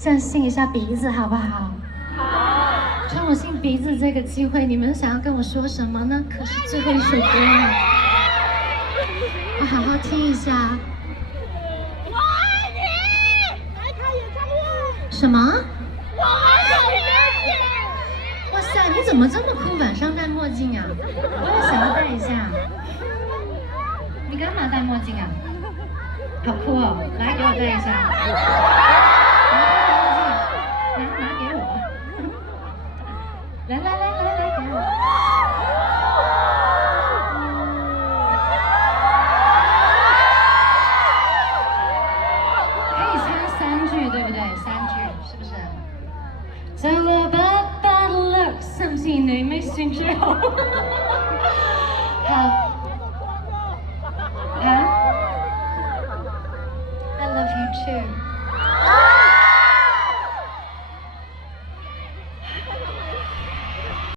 现在信一下鼻子好不好？好。趁我信鼻子这个机会，你们想要跟我说什么呢？可是最后一首歌了，我好好听一下。我爱你！来看演唱会。什么？我爱你！哇塞，你怎么这么酷？晚上戴墨镜啊？我也想要戴一下。你干嘛戴墨镜啊？好酷哦！来，给我戴一下。拿给我。来，给我。可以先3句，对不对？3句，是不是？就我不不 look， 甚至你未算最好。